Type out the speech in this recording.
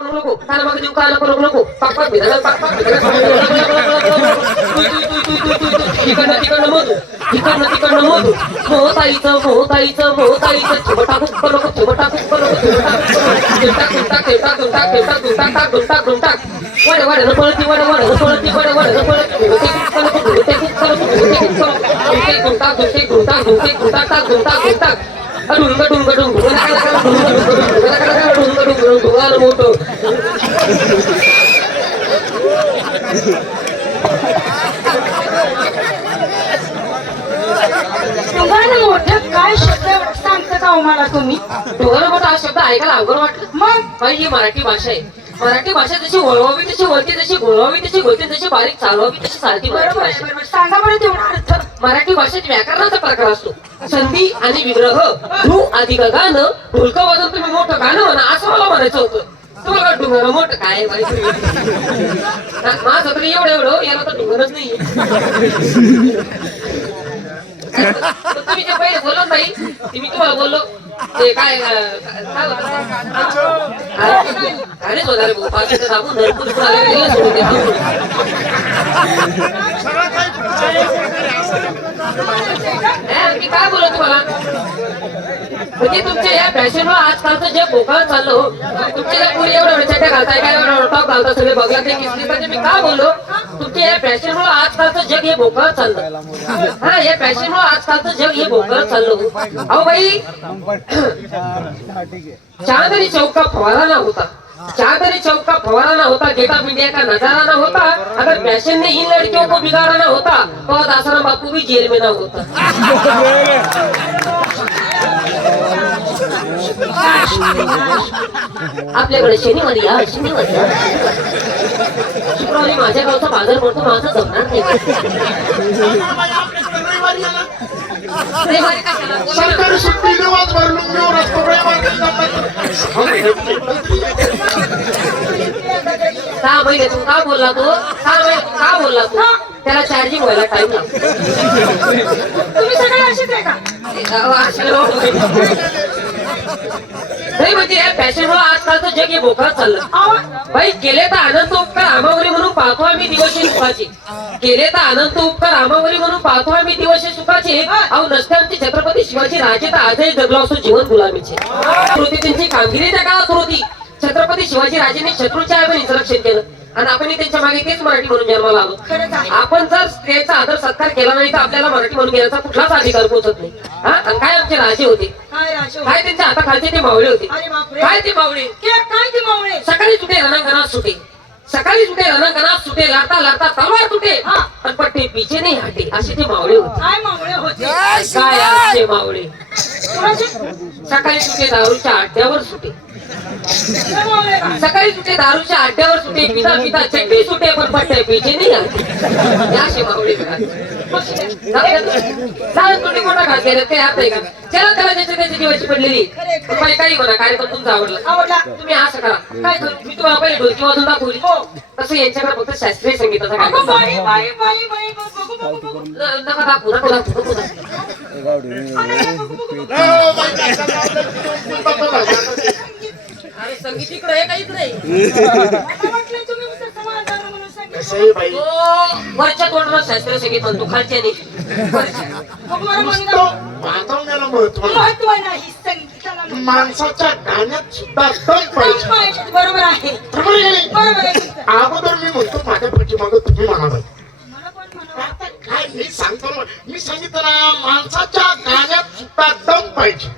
नको काना मागे देऊ काना करू नको पाक पाक भेटायला पाक पाक तिकडनं मधू मोहताईचं चिमटा कुक्क नको चिमटा कुक्क नको चिमटा वाडे वाडे पळती काय शब्द सांगता का मला तुम्ही? तुम्हाला मोठा हा शब्द ऐकायला अवघड वाटलं मग बाई ही मराठी भाषा आहे. मराठी भाषा जशी वळवावी तशी वळते, जशी गोळवावी तशी गोळते, जशी बारीक चालवावी तशी चालती. बरोबर सांगा बरं तेवढा अर्थ. मराठी भाषेत व्याकरणाचा प्रकार असतो. संधी आणि विग्रह. धू आधी गाणं ढोलकं वाजून तुम्ही मोठं गाणं म्हणा असं मला म्हणायचं होतं. तुम्हाला डुंगर मोठं काय माझं तरी एवढं याला तर डुंगरच नाही. तुम्ही जे पहिले बोलत नाही ते मी तुम्हाला बोललो ते काय अरे सोदारे गोपाळचं दाबून भरपूर मी काय बोललो तुम्हाला म्हणजे तुमच्या या फॅशनवर आजकालचं जे बोकाळ चाललो तुमच्या पुरी एवढं चट्या घालताय काय एवढं टॉप घालता सगळे बघला ते किसली मी काय बोललो तुमच्या या फॅशनवर आजकालचं जग हे बोकाळ चाललं. हा या फॅशनवर आजकालचं जग हे बोकाळ चाललं. अहो बाई चांदनी चौका फवारा होता, चांदनी चौका फवारा होता, गेट ऑफ इंडिया का नजारा ना होता. अगर फैशन ने इन लड़कियों को बिगाड़ा ना होता तो आज आसाराम बापू भी जेल में ना होता. आपल्याकडे शनिवारी या शुक्रवारी माझ्या गावचा बाजार भरतो माझं जमणार नाही. सरकारी सुट्टी दिवस भरलून घेऊन असतो सहा महिने तू का बोलला तू का बोलला तू त्याला चार्जिंग व्हायला टाइम लागतो. तुम्ही सगळे असेच आहे का? नाही म्हणजे या फॅशनमुळे आजकालचं जग हे बोकाळ चाललं. बाई केले तर अनंत उपकार आमावरी म्हणून पाहतो आम्ही दिवशी सुखाचे. केले तर अनंत उपकार आमावरी म्हणून पाहतो आम्ही दिवशी सुखाचे. अहो नसते आमचे छत्रपती शिवाजी राजे तर आजही जगलो असतो जीवन गुलामीचे. त्यांची कामगिरी त्या काळात होती. छत्रपती शिवाजी राजेंनी शत्रूच्या ऐवजी संरक्षण केलं आणि आपण त्यांच्या मागे तेच मराठी म्हणून जन्माला आलो. आपण जर स्त्रियांचा आदर सत्कार केला नाही तर आपल्याला मराठी म्हणून घेण्याचा कुठलाच अधिकार पोहोचत नाही. हा आणि काय आमचे राजे होते, काय त्यांच्या हाताखालचे ते मावळे होते, काय ते मावळे सकाळी सुटे रणांगणात सुटे, सकाळी सुटे रणांगणात सुटे, लढता लढता तलवार तुटे पण पट्टे पीछे नाही हटे असे ते मावळे होते. काय आमचे मावळे सकाळी सुटे दारूच्या अड्ड्यावर सुटे, सकाळी सुटे दारूच्या अड्ड्यावर सुटे, पिता पिता चट्टी सुटे पण पट्टे पीछे नाही हटे असे मावळे. थोडी मोठा घातले ते हात आहे का चला त्याला त्याच्या त्याची दिवाची पडलेली काही म्हणा कार्यक्रम तुमचा आवडला तुम्ही असं करा काय करू मी तुम्हाला पहिले ढोलकी वाजून दाखवली तसं यांच्याकडे फक्त शास्त्रीय संगीताचा कार्यक्रम नका दाखवू नका दाखवू अरे संगीत इकडे आहे का इकडे वरच्या तोंडाला शास्त्रीय संगीत म्हणतो खालच्या नाही. वातावरणाला महत्व माणसाच्या गाण्यात सुद्धा दम पाहिजे. बरोबर आहे अगोदर मी म्हणतो माझ्या पाठीमागं तुम्ही म्हणा आता काय मी सांगतो मी सांगितलं ना माणसाच्या गाण्यात सुद्धा दम पाहिजे.